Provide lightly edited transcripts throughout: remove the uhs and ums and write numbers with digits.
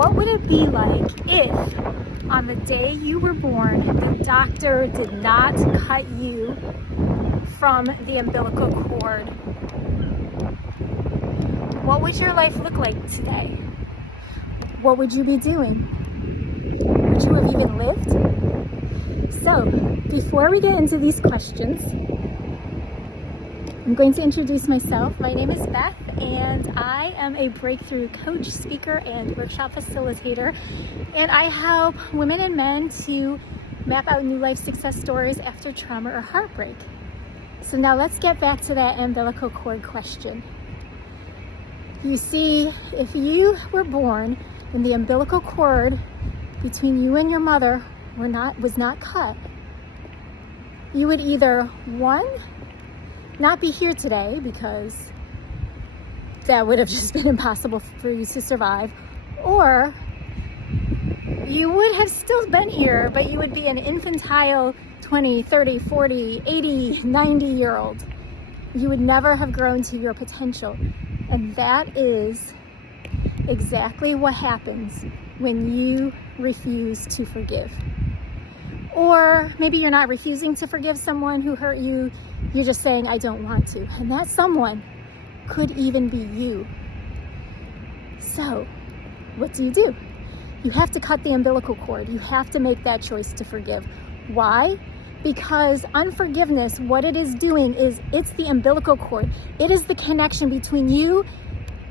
what would it be like if on the day you were born, the doctor did not cut you from the umbilical cord? What would your life look like today? What would you be doing? Would you have even lived? So, before we get into these questions, I'm going to introduce myself. My name is Beth, and I am a breakthrough coach, speaker, and workshop facilitator. And I help women and men to map out new life success stories after trauma or heartbreak. So now let's get back to that umbilical cord question. You see, if you were born and the umbilical cord between you and your mother was not cut, you would either, one, not be here today because that would have just been impossible for you to survive, or you would have still been here, but you would be an infantile 20, 30, 40, 80, 90-year-old. You would never have grown to your potential. And that is exactly what happens when you refuse to forgive. Or maybe you're not refusing to forgive someone who hurt you, you're just saying, I don't want to. And that someone could even be you. So, what do? You have to cut the umbilical cord. You have to make that choice to forgive. Why? Because unforgiveness, what it is doing is it's the umbilical cord. It is the connection between you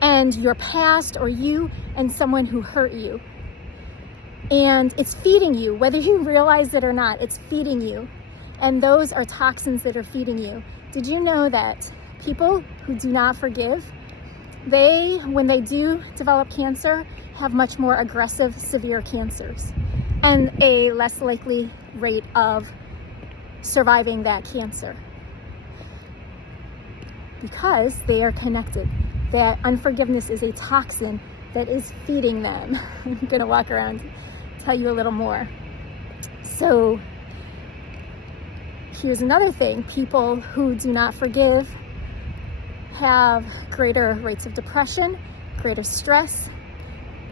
and your past, or you and someone who hurt you. And it's feeding you, whether you realize it or not, it's feeding you. And those are toxins that are feeding you. Did you know that people who do not forgive, when they do develop cancer, have much more aggressive, severe cancers and a less likely rate of surviving that cancer? Because they are connected. That unforgiveness is a toxin that is feeding them. I'm gonna walk around, tell you a little more. So here's another thing. People who do not forgive have greater rates of depression, greater stress,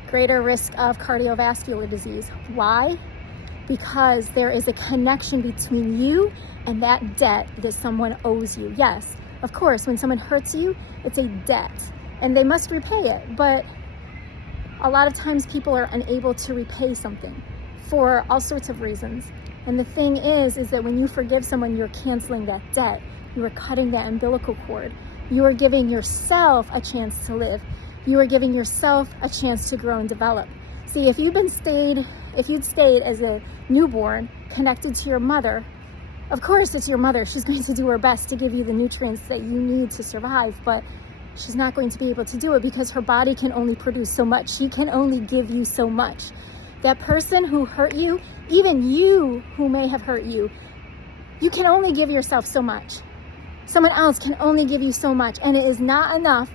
greater risk of cardiovascular disease. Why? Because there is a connection between you and that debt that someone owes you. Yes, of course, when someone hurts you, it's a debt and they must repay it. But a lot of times people are unable to repay something for all sorts of reasons. And the thing is that when you forgive someone, you're canceling that debt. You are cutting that umbilical cord. You are giving yourself a chance to live. You are giving yourself a chance to grow and develop. See, if you'd stayed as a newborn connected to your mother, of course it's your mother. She's going to do her best to give you the nutrients that you need to survive, but she's not going to be able to do it because her body can only produce so much. She can only give you so much. That person who hurt you, even you who may have hurt you, you can only give yourself so much. Someone else can only give you so much, and it is not enough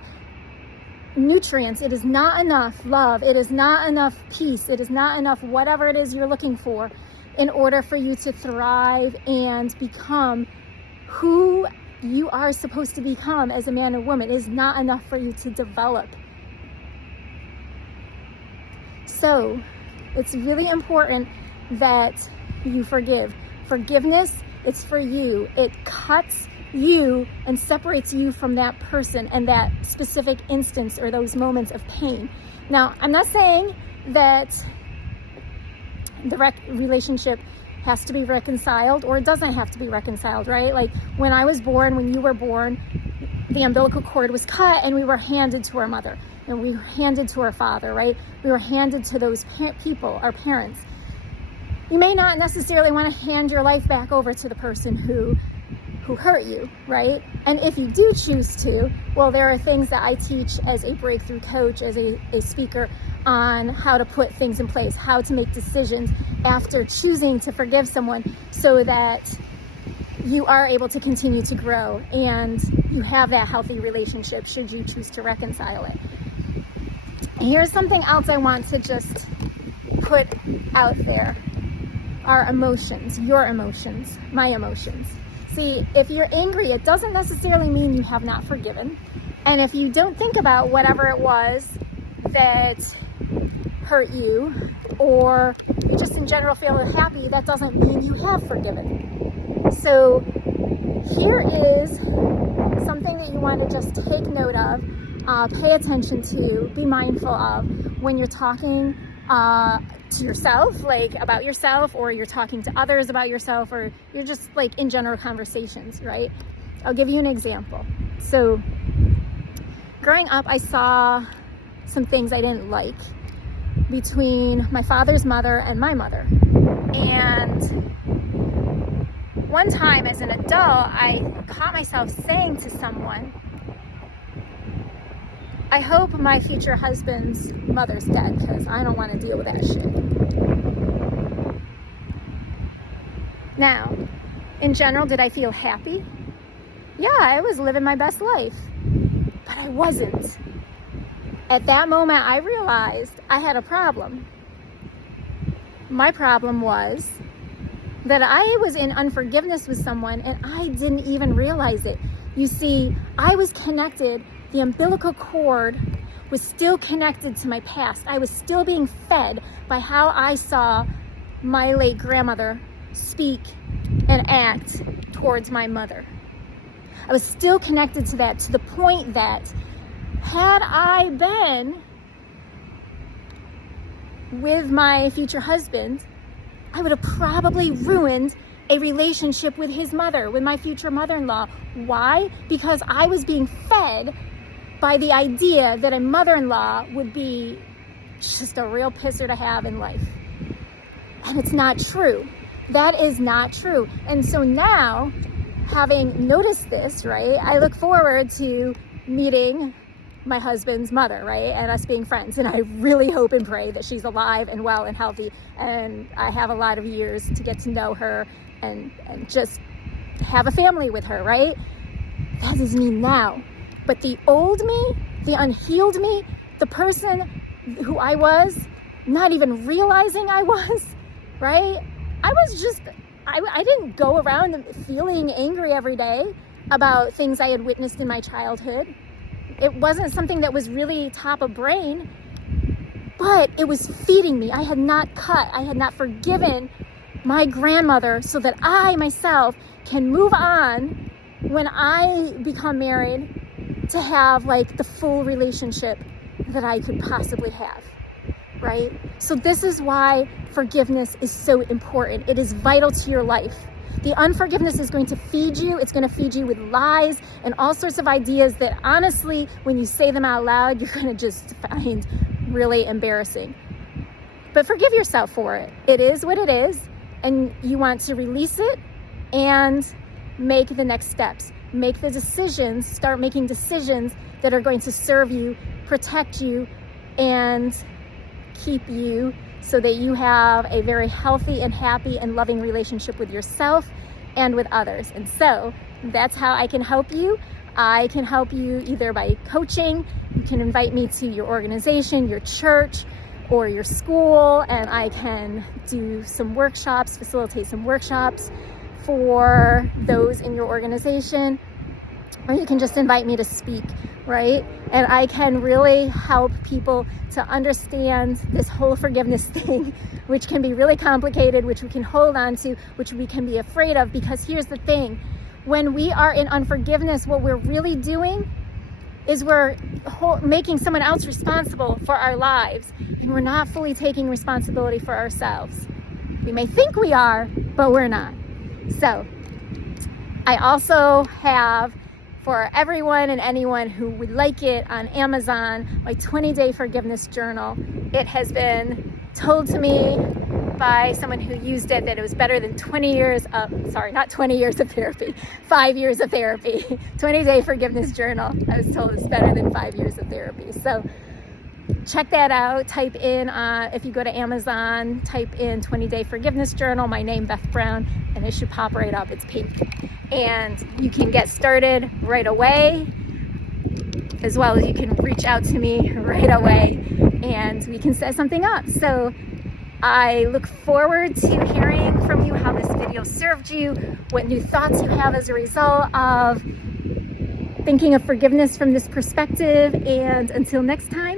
nutrients, it is not enough love, it is not enough peace, it is not enough whatever it is you're looking for in order for you to thrive and become who you are supposed to become as a man or woman. It is not enough for you to develop. So it's really important that you forgive. Forgiveness, it's for you. It cuts you and separates you from that person and that specific instance or those moments of pain. Now, I'm not saying that the relationship has to be reconciled, or it doesn't have to be reconciled, right? Like when I was born, when you were born, the umbilical cord was cut and we were handed to our mother and we were handed to our father, right? We were handed to those people, our parents. You may not necessarily want to hand your life back over to the person who hurt you, right? And if you do choose to, well, there are things that I teach as a breakthrough coach, as a speaker, on how to put things in place, how to make decisions after choosing to forgive someone so that you are able to continue to grow and you have that healthy relationship should you choose to reconcile it. And here's something else I want to just put out there. Our emotions, your emotions, my emotions. See, if you're angry, it doesn't necessarily mean you have not forgiven. And if you don't think about whatever it was that hurt you, or you just in general feel happy, that doesn't mean you have forgiven. So here is something that you want to just take note of, pay attention to, be mindful of when you're talking to yourself, like about yourself, or you're talking to others about yourself, or you're just like in general conversations, right? I'll give you an example. So growing up, I saw some things I didn't like between my father's mother and my mother. And one time as an adult, I caught myself saying to someone, I hope my future husband's mother's dead because I don't want to deal with that shit. Now, in general, did I feel happy? Yeah, I was living my best life, but I wasn't. At that moment, I realized I had a problem. My problem was that I was in unforgiveness with someone and I didn't even realize it. You see, I was connected, the umbilical cord was still connected to my past. I was still being fed by how I saw my late grandmother speak and act towards my mother. I was still connected to that, to the point that had I been with my future husband, I would have probably ruined a relationship with his mother, with my future mother-in-law. Why? Because I was being fed by the idea that a mother-in-law would be just a real pisser to have in life. And it's not true. That is not true. And so now, having noticed this, right, I look forward to meeting my husband's mother, right, and us being friends. And I really hope and pray that she's alive and well and healthy, and I have a lot of years to get to know her and just have a family with her, right? That is me now. But the old me, the unhealed me, the person who I was, not even realizing I was, right? I didn't go around feeling angry every day about things I had witnessed in my childhood. It wasn't something that was really top of brain, but it was feeding me. I had not forgiven my grandmother so that I myself can move on when I become married to have like the full relationship that I could possibly have, right? So this is why forgiveness is so important. It is vital to your life. The unforgiveness is going to feed you. It's going to feed you with lies and all sorts of ideas that honestly, when you say them out loud, you're going to just find really embarrassing. But forgive yourself for it. It is what it is, and you want to release it and make the next steps. Make the decisions, start making decisions that are going to serve you, protect you, and keep you so that you have a very healthy and happy and loving relationship with yourself and with others. And so that's how I can help you. I can help you either by coaching. You can invite me to your organization, your church, or your school, and I can do some workshops, facilitate some workshops for those in your organization. Or you can just invite me to speak, right? And I can really help people to understand this whole forgiveness thing, which can be really complicated, which we can hold on to, which we can be afraid of. Because here's the thing, when we are in unforgiveness, what we're really doing is we're making someone else responsible for our lives, and we're not fully taking responsibility for ourselves. We may think we are, but we're not. So I also have, for everyone and anyone who would like it, on Amazon, my 20-day forgiveness journal. It has been told to me by someone who used it that it was better than 20 years of, not 20 years of therapy, 5 years of therapy. 20-day forgiveness journal. I was told it's better than 5 years of therapy. So check that out. Type in, if you go to Amazon, type in 20-day forgiveness journal, my name, Beth Brown, and it should pop right up. It's pink. And you can get started right away, as well as you can reach out to me right away and we can set something up. So I look forward to hearing from you how this video served you, what new thoughts you have as a result of thinking of forgiveness from this perspective. And until next time,